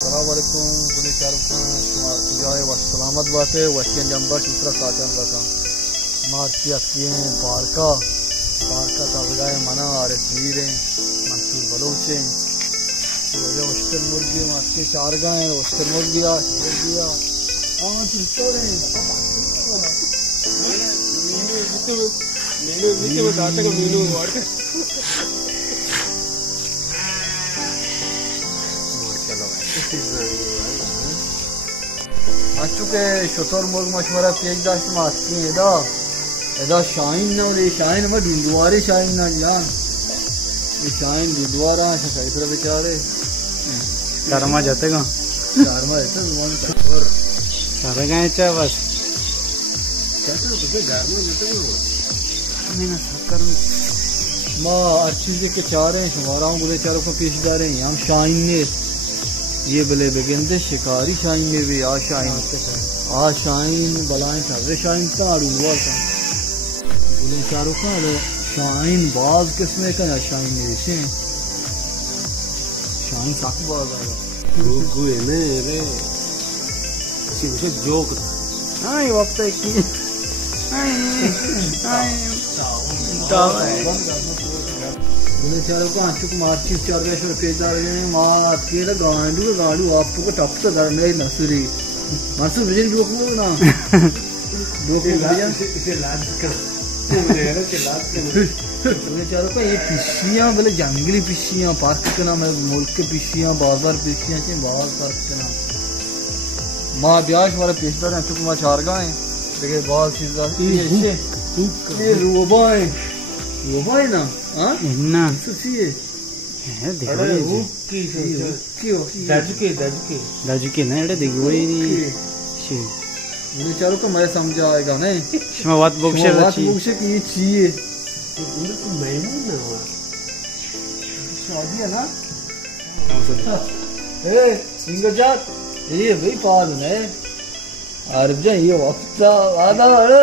अस्सलामुअलैकुम गुने शाहरुख खान शुमार जाए व सलामत बातें वशियन जंबा शुक्र साचन बका मार्ची अक्किए पार्का पार्का तबगाए मना आरे तस्वीरें मंसूर बलोचे ये वस्टर मुर्गी मार्ची चार गाय वस्टर मुर्गिया मुर्गिया आम चिल्तोरे मीनू बताते को मीनू वाट के शोतर मुर्ग मशवरा पेज दाश मास्की एदा एदा शाइन ना उन्हें शाइन में ढूंढवारे शाइन ना जान ये शाइन ढूंढवारा है सही तरह बेचारे कारमा जाते का वन तक सारे गए चा बस कैसे तो गारमा जाते हो मैंने सकर मां अच्छी से के चारे शुमारा बुरे चारों को पेश जा रहे हैं हम शाइन ने ये बले बेगंदे शिकारी शाइन में भी आ शाइन बलाएं था शाइन का आड़ूवा था बोले चारों का शाइन बाज किस्में का शाइन में से शाइन साक बाज आया गुए ने रे सिर्फ जोक हां ये वक्त है कि बोले चारों को आंचुक मार्ची चार गए शो पेदार ने मार के ना गांडू आपको को टप तो कर नहीं नसरी मासू मुझे डोको ना डोको भैया इसे लाज का मेरे के लाज के बोले चारों को ये पिशियां बोले जंगली पिशियां पार्क के नाम है मुल्क के पिशियां बाजार पिशियां के बाजार पार्क के नाम मां ब्याज वाला पेशदार आंचुक मां चार गए देखिए बहुत चीज ये रोबाई ना हाँ ना सुसिए है देखो ये क्यों दाजुके ना एडे देखो ये नहीं शी मुझे चारों को मैं समझा आएगा नहीं शमा बात बोक्शे की चाहिए ये बोले तो मैंने ना शादी है ना ए सिंगर जात ये भाई पाद ने अरब जा ये वक्त आधा अरे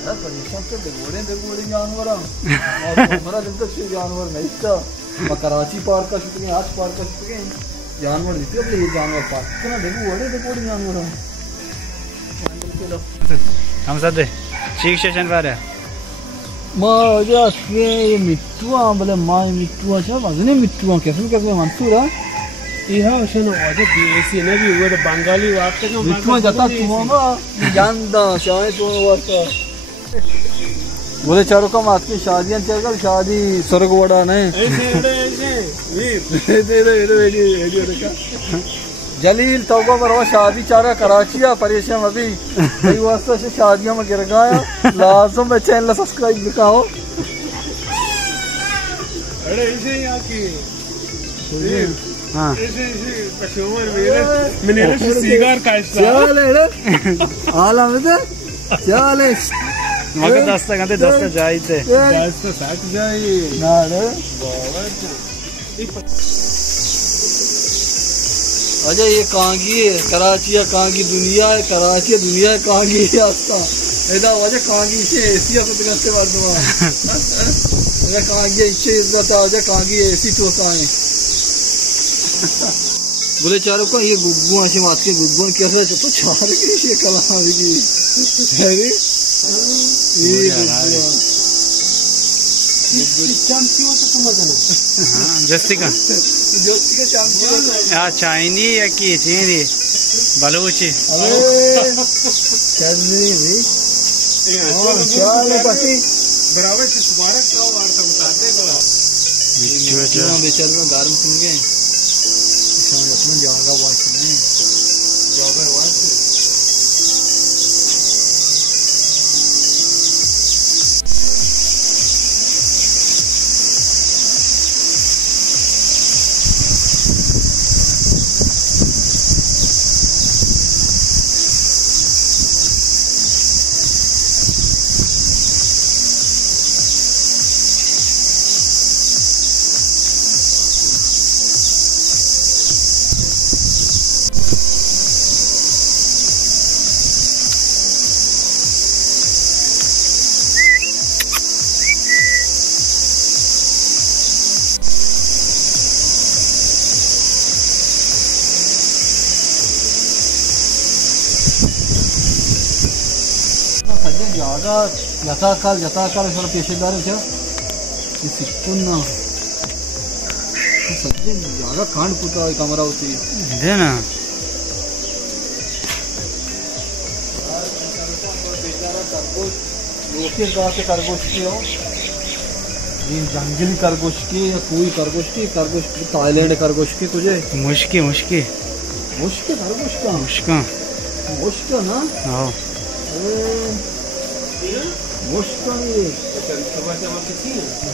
यार परेशान तो देखोड़े जानवर हमारा दिल तक जानवर नहीं था कराची पार्क का शूटिंग आज पार्क का शूटिंग जानवर दिखते अपने ये जानवर पार्क कितना देखोड़े जानवर हम साथे चीक स्टेशन पर है माँ ये मिट्टुआ बोले माँ मिट्टुआ चल बाजूने मिट्टुआ कैसे मंसूरा ये हाँ शनो आज देसी ना भी हुए तो बंगाली वाक्य का मिट्टुआ जाता तुम्हारा जानदा शायद तुम वार्ता बोले चारों का मात की शादियां चल कर शादी स्वर्ग वड़ा नहीं जलील तौबा पर शादी चारा कराची आ परेशान अभी कई वास्ता से शादियों में गिर गया लाजम में चैनल सब्सक्राइब दिखाओ अरे ऐसे ही आके हां ऐसे कस्टमर मेरे सिगार का चल रे आला में चल मगर 10 घंटे 10 जाईते 10 साथ जाई ना रे अजय ये कांगी है कराची है कांगी दुनिया है कराची दुनिया है कांगी है आस्था ऐसा वजह कांगी से ऐसी अपने करते वर्तमान अगर कांगी इच्छे इज्जत है वजह कांगी ऐसी चोसा है बोले चारों को ये गुग्गू ऐसे बात के गुग्गू कैसा तो चार की ये कला की अरे ये चैंपियन तो समझ ना हां जस्टिका चैंपियन या चाइनी या की चीनी बलूची अरे चलनी भी क्या ले पति बराबर से सुबारक का वार्ता बताते को बिचुआ बेचारे को गारम सुन गए शायद अपना जागा वाच नहीं जागा वाच ज्यादा yatağa kal sonra peşinler होते सिक्कुन ना सच्ची ज्यादा कांड पुता कमरा होती है ना लोकेर गाँव के खरगोश की हो जंगली खरगोश की या कोई खरगोश की थाईलैंड खरगोश की तुझे मुश्की खरगोश का मुश्का ना हाँ मुश्का नहीं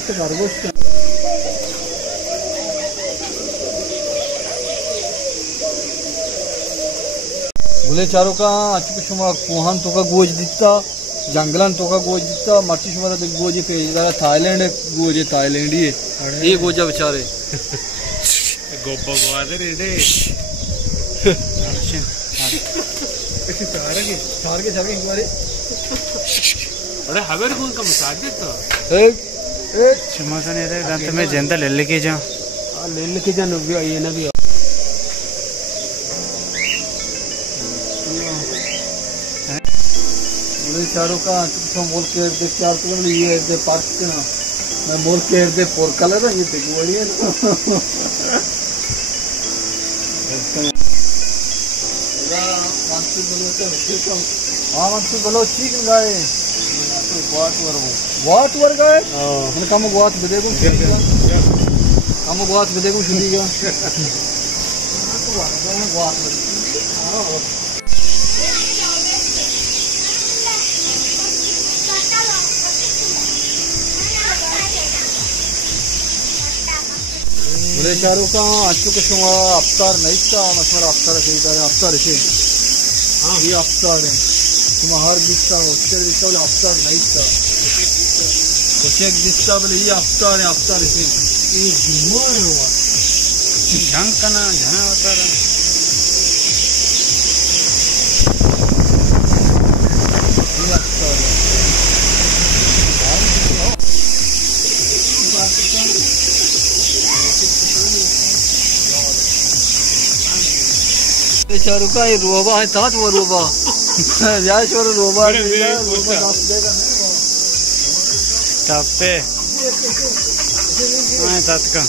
खरगोश का बोले चारों का आजू शुमा कोहान तो का गोज दिता जंगलान तो का गोज दिता मर्ची शुमा तो गोज पे थाईलैंड गोज थाईलैंडी ये गोजा बेचारे गोब्बा गोवादे रे सार के एक बार अरे हवेर कौन का मसाज देता शुमा का नहीं रहा गंत में जेंदा ले लेके जा ये ना भी चारों का मोल के देख चार तो ये दे पार्क के ना मैं मोल के दे पोर कलर है ये देखो बढ़िया हाँ मंसूर बोलो ठीक गाय वाट वर गए मैंने कम गुआत विदेगु शुद्धी का बोले चारों का आजू के शुमा अफ्तार नहीं था मशवरा अफ्तार है ये अफ्तार है शुमा हर दिखता होस्टर दिखता बोले अफ्तार नहीं था कोचेक दिखता बोले ये अफ्तार है ये बीमार हुआ जंग का ना जाना होता रहा ये अफ्तार है चारों का ये रोबा है तात वो रोबा यार रोबा टापे हाँ तात का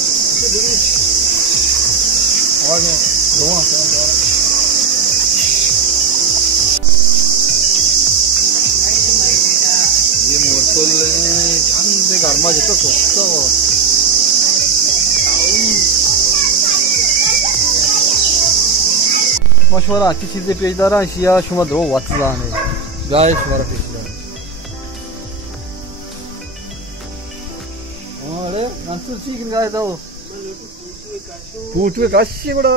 ये मोरतुल जान दे गर्मा जतो तो मशवरा अच्छी चीजें पेशदारा शिया शुमा दो वातजान है गाय शुमारा पेशदार अरे मंसूर ठीक गाय दो फूट में काशी बड़ा